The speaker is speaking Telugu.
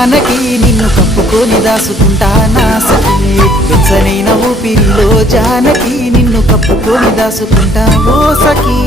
జానకి నిన్ను కప్పుకొని దాసుకుంటా నా సఖీ వెచ్చనైన ఊపిరిలో జానకి నిన్ను కప్పుకొని దాసుకుంటా ఓ సఖీ